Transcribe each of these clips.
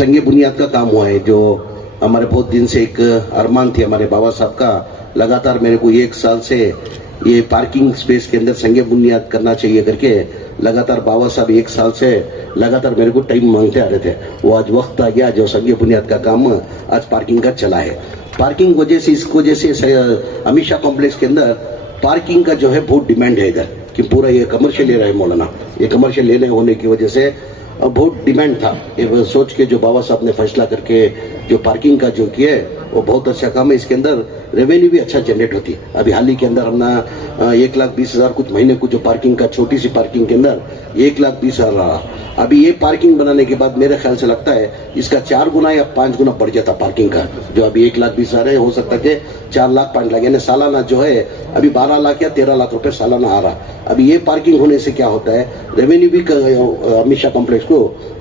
संगे बुनियाद का काम हुआ है, जो हमारे बहुत दिन से एक अरमान थी हमारे बाबा साहब का। लगातार मेरे को 1 साल से ये पार्किंग स्पेस के अंदर संगे बुनियाद करना चाहिए करके लगातार बाबा साहब 1 साल से लगातार मेरे को टाइम मांगते आ रहे थे। वो आज वक्त आ गया जो संगे बुनियाद का काम आज पार्किंग का चला है। पार्किंग वजह से इस वजह से अमित शाह कॉम्प्लेक्स के अंदर पार्किंग का जो है बहुत डिमांड है इधर, कि पूरा ये कमर्शियल एरिया है मौलाना, ये कमर्शियल लेने होने की वजह से बहुत डिमांड था। ये सोच के जो बाबा साहब ने फैसला करके जो पार्किंग का जो किया है वो बहुत अच्छा काम है। इसके अंदर रेवेन्यू भी अच्छा जनरेट होती है। अभी हाल ही के अंदर हमने 1,20,000 कुछ महीने को जो पार्किंग का छोटी सी पार्किंग के अंदर 1,20,000 रहा। अभी ये पार्किंग बनाने के बाद मेरे ख्याल से लगता है इसका 4 गुना या 5 गुना बढ़ जाता पार्किंग का। जो अभी 1,20,000 है हो सकता है कि 4 लाख 5 लाख, यानी सालाना जो है अभी 12 लाख या 13 लाख रुपए सालाना आ रहा। अभी ये पार्किंग होने से क्या होता है, रेवेन्यू भी अमित शाह कॉम्प्लेक्स को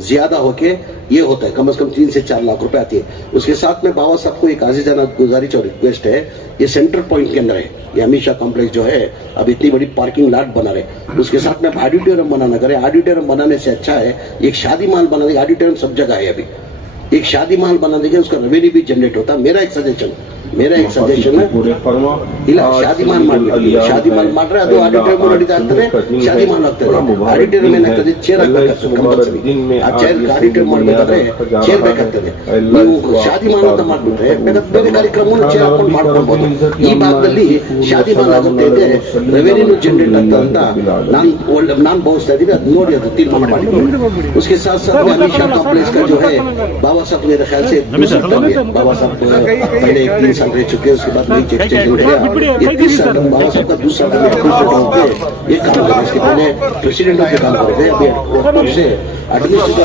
ज्यादा होके ये होता है, कम से कम 3 से 4 लाख रुपए आती है। उसके साथ में बाबा साहब को एक आजीजाना गुजारिश और रिक्वेस्ट है, ये सेंटर पॉइंट के अंदर है ये अमित शाह कॉम्प्लेक्स जो है, अब इतनी बड़ी पार्किंग लॉट बना रहे, उसके साथ में ऑडिटोरियम बनाना करे। ऑडिटोरियम बनाने से अच्छा है एक शादी महल बना देगा। ऑडिटोरियम सब जगह है, अभी एक शादी महल बना देगा, उसका रेवेन्यू भी जनरेट होता। मेरा एक सजेशन है, ಇಲ್ಲ ಶಾದಿ ಮಾಲ್ ಮಾಡಬೇಕು, ಶಾದಿ ಮಾಲ್ ಮಾಡ್ರೆ ಅದು ಆಡಿಟೋರಿಯಂ ನಡೀತಾ ಇರ್ತದೆ, ಶಾದಿ ಮಾಲ್ ಆಗ್ತದೆ। ಆಡಿಟೋರಿಯಂ ಏನಾಗ್ತದೆ, ಚೇರ್ ಹಾಕಬೇಕು ಕಂಪಲ್ಸರಿ। ಆ ಚೇರ್ ಆಡಿಟೋರಿಯಂ ಮಾಡಬೇಕಾದ್ರೆ ಚೇರ್ ಬೇಕಾಗ್ತದೆ। ನೀವು ಶಾದಿ ಮಾಲ್ ಅಂತ ಮಾಡ್ಬಿಟ್ರೆ ಬೇರೆ ಕಾರ್ಯಕ್ರಮವನ್ನು ಚೇರ್ ಹಾಕೊಂಡು ಮಾಡ್ಕೊಳ್ಬಹುದು। ಈ ಭಾಗದಲ್ಲಿ ಶಾದಿ ಮಾಲ್ ಆಗುತ್ತೆ ಇದೆ, ರೆವೆನ್ಯೂ ಜನರೇಟ್ ಆಗ್ತದೆ ಅಂತ ನಾನು ಭಾವಿಸ್ತಾ ಇದ್ದೀನಿ। ಅದು ನೋಡಿ ಅದು ತೀರ್ಮಾನ ಮಾಡಿದ್ದೀನಿ। उसके साथ साथ में अमित शाह कॉम्प्लेक्स का जो है बाबा साहब मेरे ख्याल से बाबा साहब पहले 3 साल रह चुके हैं, उसके बाद नहीं चेंज हो गया। ये 30 साल बाबा साहब का दूसरा ये काम कर, इसके पहले प्रेसिडेंट के काम कर रहे थे, से एडमिनिस्ट्रेटिव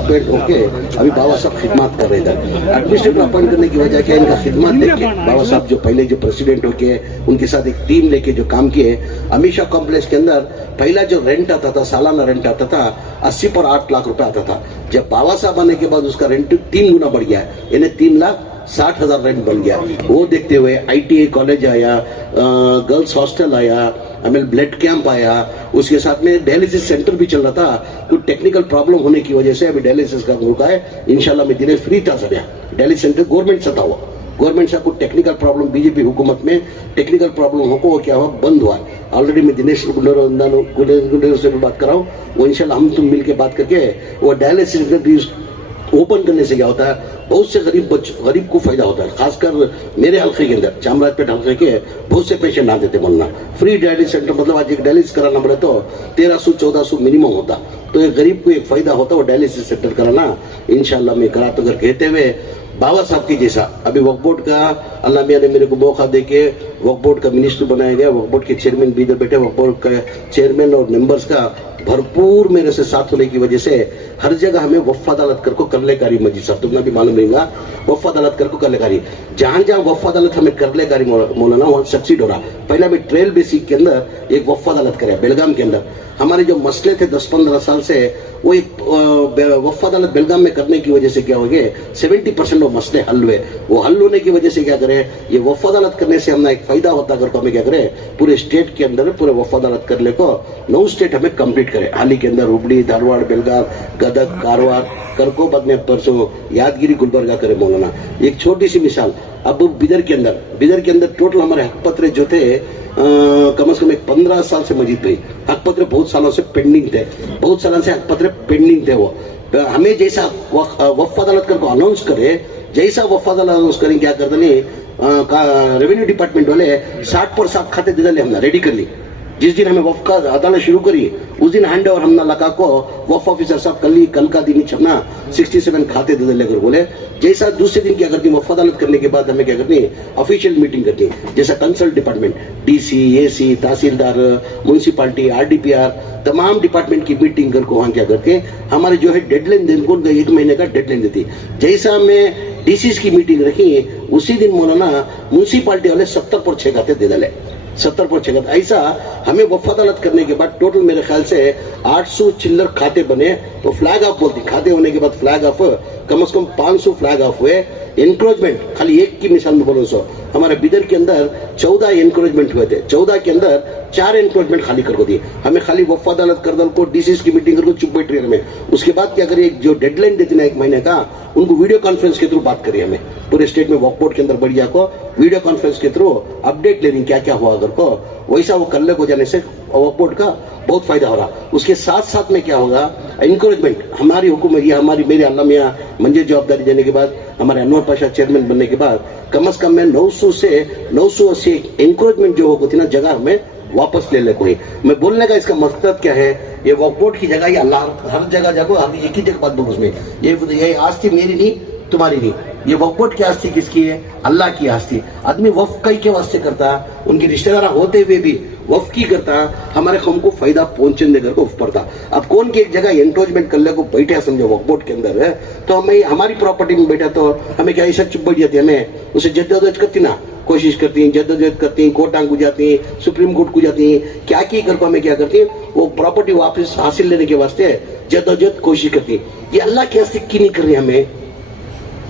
अपॉइंट होके अभी बाबा साहब खिदमत कर रहे थे। एडमिनिस्ट्रेटिव अपॉइंट करने की वजह क्या है, इनका खिदमत देख के बाबा साहब जो पहले जो प्रेसिडेंट होके उनके साथ एक टीम लेके जो काम किए। अमित शाह कॉम्प्लेक्स के अंदर पहला जो रेंट आता था, सालाना रेंट आता था 80 पर 8 लाख रुपए आता था। जब बाबा साहब आने के बाद उसका रेंट 3 गुना बढ़ गया, यानी 3,60,000 रेंट बढ़ गया। वो देखते हुए ITI कॉलेज आया, गर्ल्स हॉस्टल आया, हमें ब्लड कैंप आया, उसके साथ में डायलिसिस सेंटर भी चल रहा था। कुछ टेक्निकल प्रॉब्लम होने की वजह से अभी डायलिसिस का रुका है। इंशाल्लाह में दिने फ्री था सर, डायलिसिस सेंटर गवर्नमेंट से था, हुआ गवर्नमेंट से कुछ टेक्निकल प्रॉब्लम बीजेपी हुकूमत में टेक्निकल प्रॉब्लम हो को क्या हुआ, बंद हुआ। ऑलरेडी मैं दिनेश गुंडर से भी बात कर रहा हूँ, वो इंशाल्लाह हम तुम मिल के बात करके वो डायलिसिस सेंटर ओपन करने से क्या होता है, बहुत से गरीब को फायदा होता है। खासकर मेरे हल्के के अंदर चामराजपेट हल्के के बहुत से पेशेंट आते थे बोलना फ्री डायलिसिस सेंटर, मतलब आज एक डायलिसिस कराना पड़े तो 1300-1400 मिनिमम होता, तो एक गरीब को एक फायदा होता वो डायलिसिस सेंटर कराना। इंशाल्लाह मैं करा तो कहते हुए बाबा साहब की जैसा अभी वक्फ बोर्ड का अल्लाह मियां ने मेरे को मौका देके वक्फ बोर्ड का मिनिस्टर बनाया गया। वक्फ बोर्ड के चेयरमैन भी इधर बैठे, वक्फ बोर्ड का चेयरमैन और मेंबर्स का भरपूर मेरे से साथ होने की वजह से हर जगह हमें वक्फ अदालत कर को करलेकारी मस्जिद साहब तुमने भी मालूम रहेगा, वक्फ अदालत कर को करलेकारी जहां जहां वक्फ अदालत हमें करलेकारी मौलाना वहां सक्सीड हो रहा। पहले हमें ट्रेल बेसिक के अंदर एक वक्फ अदालत करे बेलगाम के अंदर। हमारे जो मसले थे 10-15 साल से वो एक वक्फ अदालत बेलगाम में करने की वजह से क्या हो गए, 70% वो मसले हल हुए। वो हल होने की वजह से क्या करें, ये वक्फ अदालत करने से हमें एक फायदा होता अगर हमें क्या करें, पूरे स्टेट के अंदर पूरे वक्फ अदालत करने को 9 स्टेट हमें कंप्लीट करें। हाल ही के अंदर हुबली, धारवाड़, बेलगाम, गदग, कारवार करको, बाद में परसों यादगिरी, गुलबर्गा करे मौलाना। एक छोटी सी मिसाल, अब बिदर के अंदर टोटल हमारे हक पत्र जो थे कम से कम 15 साल से मजीद भाई हक पत्र बहुत सालों से पेंडिंग थे, बहुत सालों से हक पत्र पेंडिंग थे। वो हमें जैसा वक्फ अदालत कर को अनाउंस करे, जैसा वक्फ अदालत अनाउंस करें क्या कर दे रेवेन्यू डिपार्टमेंट वाले 60% खाते दे दे हमने रेडी कर ली। जिस दिन हमें वक्फ का अदालत शुरू करी उस दिन हैंड ओवर हमने लगा को वक्फ ऑफिसर साहब कल का दिन छपना 67 खाते दे लेकर बोले। जैसा दूसरे दिन क्या करती वक्फ अदालत करने के बाद हमें क्या करती ऑफिशियल मीटिंग करती, जैसा कंसल्ट डिपार्टमेंट DC, AC, तहसीलदार, म्यूनसिपालिटी, RDPR तमाम डिपार्टमेंट की मीटिंग करके वहां क्या करते हमारे जो है डेडलाइन दिन को 1 महीने का डेडलाइन देती। जैसा हमें DCs की मीटिंग रखी उसी दिन मौलाना म्यूनसिपालिटी वाले 70 पर 6 खाते दे डाले, 70 पर 6 खाते। ऐसा हमें वक्फ अदालत करने के बाद टोटल मेरे ख्याल से 800 चिल्लर खाते बने। तो फ्लैग ऑफ बोलती, खाते होने के बाद फ्लैग ऑफ कम से कम 500 फ्लैग ऑफ हुए। इंक्रोचमेंट खाली एक की मिसाल में बोलो हमारे बिदर के अंदर 14 एनक्रोचमेंट हुए थे, 14 के अंदर 4 एनक्रोचमेंट खाली कर दिए हमें। खाली वफ अदालत कर दल को डीसीस की मीटिंग करके चुप बैठ रही हमें। उसके बाद क्या करिए, जो डेडलाइन देते ना 1 महीने का, उनको वीडियो कॉन्फ्रेंस के थ्रू बात करिए हमें। पूरे स्टेट में वक्फ बोर्ड के अंदर बढ़िया को वीडियो कॉन्फ्रेंस के थ्रू अपडेट लेनी क्या क्या हुआ, अगर को वैसा वो कर ले को जाने से वक्फ बोर्ड का बहुत फायदा हो रहा। उसके साथ साथ में क्या होगा, इंकरेजमेंट हमारी हुकूमत, ये हमारी मेरे अल्लाह मियां मंजे जवाबदारी देने के बाद, हमारे अनवर पाशा चेयरमैन बनने के बाद कम से कम में 900 से 980 इंकरेजमेंट जो होती ना जगह हमें वापस ले ले कोई। मैं बोलने का इसका मकसद क्या है, ये वक्फ बोर्ड की जगह, ये अल्लाह हर जगह जाको, हर एक ही जगह बात बोलो उसमें, ये आस्ती मेरी नहीं तुम्हारी नहीं, ये वक्फ बोर्ड की आस्ती किसकी है, अल्लाह की आस्ती। आदमी वक्फ कई के वास्ते करता, उनके रिश्तेदार होते हुए भी वक्फ की करता, हमारे कौम को फायदा पहुंचने देकर को पड़ता। अब कौन की एक जगह एंक्रोचमेंट कर ले को बैठे समझो वक्फ बोर्ड के अंदर है, तो हमें हमारी प्रॉपर्टी में बैठा तो हमें क्या ऐसा चुप बैठ जाती है, हमें उसे जद्दोजहद करती ना, कोशिश करती हैं, जद्दोजहद करती हैं, कोर्टां को जाती हैं, सुप्रीम कोर्ट को जाती हैं, क्या की कर को हमें क्या करती है, वो प्रॉपर्टी वापस हासिल लेने के वास्ते जद्दोजहद कोशिश करती है। ये अल्लाह के वास्ते की नहीं कर रही, हमें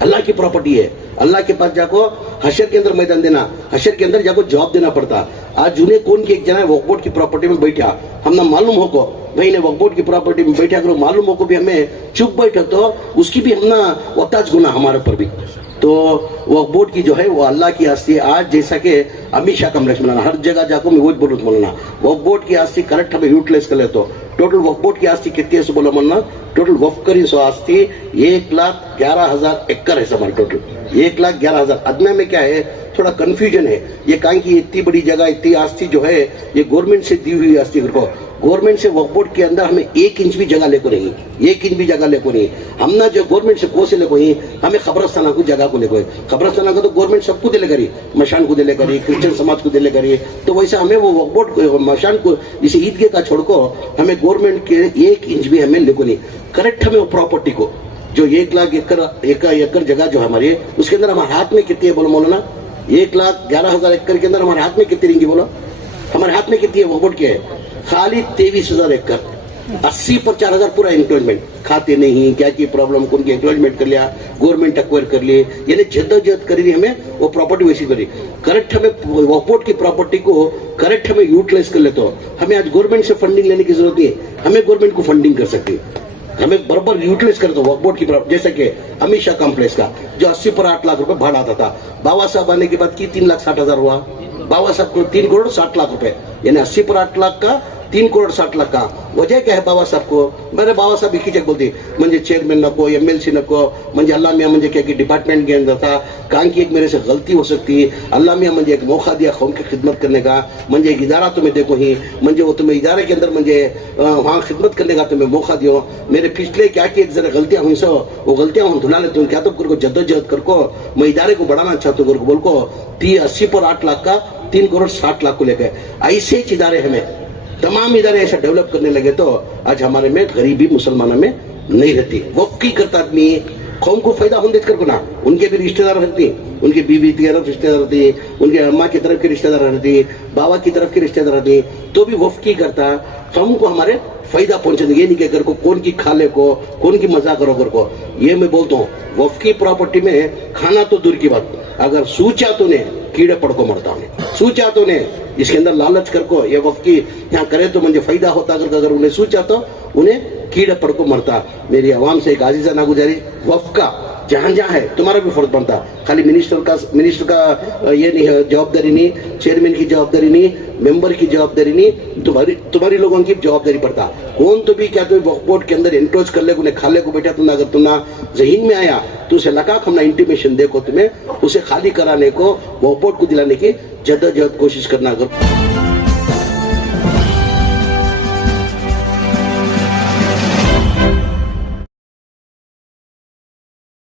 अल्लाह की प्रॉपर्टी है, अल्लाह के पास जाको हशर के अंदर मैदान देना, हशर के अंदर जाको जवाब देना पड़ता। आज जूने कौन की एक जना वक्फ बोर्ड की प्रॉपर्टी में बैठा, हम ना मालूम हो को भाई ने वक्फ बोर्ड की प्रॉपर्टी में बैठा करो, मालूम हो को भी हमें चुप बैठा तो उसकी भी हम ना वताज गुना हमारे ऊपर भी। तो वक्फ बोर्ड की जो है वो अल्लाह की आस्ती। आज जैसा कि अमित शाह कमलेश मौलाना हर जगह जाको मैं वो बोलूँ मौलाना, वक्फ बोर्ड की आस्ती करेक्ट हमें यूटिलाइज कर ले तो टोटल वक्फ बोर्ड की आस्ती कितनी है बोलो मौलाना, टोटल वक्फ करी सो आस्ती 1,11,000 एकड़ है हमारे, टोटल 1,11,000। अदना में क्या है, थोड़ा कंफ्यूजन है ये, कहीं की इतनी बड़ी जगह इतनी आस्ती जो है ये गवर्नमेंट से दी हुई आस्ती को, गवर्नमेंट से वक्फ बोर्ड के अंदर हमें 1 इंच भी जगह लेको नहीं, 1 इंच भी जगह लेको नहीं। हम ना जो गवर्नमेंट से को से लेको ही, हमें खबरस्ताना को जगह को लेको, खबरस्ताना को तो गवर्नमेंट सबको दिले करी, मशान को दिले करी, क्रिश्चियन समाज को दिले करी, तो वैसा हमें वो वक्फ बोर्ड को मशान को इसे ईदगाह का छोड़ को हमें गवर्नमेंट के 1 इंच भी हमें लेको नहीं। करेक्ट हमें वो प्रॉपर्टी को जो 1,00,000 एकड़ जगह जो हमारी, उसके अंदर हमारे हाथ में कितनी है बोलो मौलाना, 1,11,000 एकड़ के अंदर हमारे हाथ में कितनी रहेंगी बोलो, हमारे हाथ में कितनी है वक्फ बोर्ड की है, खाली 23,000 एकड़, 80 पर 4,000 पूरा इंक्रोचमेंट, खाते नहीं क्या की प्रॉब्लम कौन की इंक्रोचमेंट कर लिया, गवर्नमेंट एक्वायर कर लिए, यानी जद्दोजहद करी हमें वो प्रॉपर्टी वैसी करी। करेक्ट हमें वक्फ बोर्ड की प्रॉपर्टी को करेक्ट हमें यूटिलाइज कर ले तो हमें आज गवर्नमेंट से फंडिंग लेने की जरूरत नहीं, हमें गवर्नमेंट को फंडिंग कर सकती है, हमें बराबर यूटिलाइज कर दो वक्फ बोर्ड की प्रॉपर्टी। जैसे कि अमित शाह कॉम्प्लेक्स का जो 80 पर 8 लाख रुपए भाड़ा आता था, बाबा साहब आने के बाद की 3,60,000 हुआ, बाबा साहब को 3 करोड़ 60 लाख रुपए, यानी 80 पर 8 लाख का 3 करोड़ 60 लाख का। वजह क्या है बाबा साहब को, मेरे बाबा साहब एक ही जगह बोलते म्हणजे चेयरमैन नको, MLC नको, म्हणजे अल्लाह मियाँ म्हणजे क्या कि डिपार्टमेंट के अंदर था, कहाँ की एक मेरे से गलती हो सकती है, अल्लाह मियाँ म्हणजे एक मौका दिया कौम की खिदमत करने का, म्हणजे एक इदारा तुम्हें देखो ही, म्हणजे वो तुम्हें इदारे के अंदर म्हणजे वहाँ खिदमत करने का तुम्हें मौका दियो। मेरे पिछले क्या की एक जरा गलतियां हुई सो वो गलतियां हम धुला लेते क्या तो करको जद्दोजहद करको मैं इदारे को बढ़ाना चाहता हूँ बोल को 80 पर 8 लाख का 3 करोड़ 60 लाख को लेकर ऐसे ही इदारे हमें तमाम इदारे ऐसा डेवलप करने लगे तो आज हमारे में गरीबी मुसलमानों में नहीं रहती। वक्फ की करता आदमी कौम को फायदा होने कर ना, उनके भी रिश्तेदार रहती, उनकी बीवी की तरफ रिश्तेदार रहती, उनके अम्मा की तरफ के रिश्तेदार रहती, बाबा की तरफ के रिश्तेदार रहती, तो भी वक्फ की करता कौम को हमारे फायदा पहुंचने। ये नहीं कहकर को कौन की खाले को कौन की मजा करो कर को, ये मैं बोलता हूँ वक्फ की प्रॉपर्टी में खाना तो दूर की बात, अगर सूचा तो ने कीड़े पड़ को मरता हूँ, सूचा तो ने इसके अंदर लालच कर को ये वक्फ की यहाँ करे तो मुझे फायदा होता, अगर उन्हें सूचा तो उन्हें कीड़े पड़ को मरता। मेरी आवाम से एक आजीज़ाना गुजारिश, वक्फ का जहां जहां है तुम्हारा भी फर्ज बनता, खाली मिनिस्टर का ये नहीं है जवाबदारी नहीं, चेयरमैन की जवाबदारी नहीं, मेंबर की जवाबदारी नहीं, तुम्हारी लोगों की जवाबदारी पड़ता। कौन तो भी क्या तो वक्फ बोर्ड के अंदर एंट्रोच कर ले उन्हें खाले को बैठा तुमने, अगर तुमना जहीन में आया तो उसे लगा हमने इंटीमेशन देखो तुम्हें उसे खाली कराने को वक्फ बोर्ड को दिलाने की जद्दोजहद कोशिश करना। अगर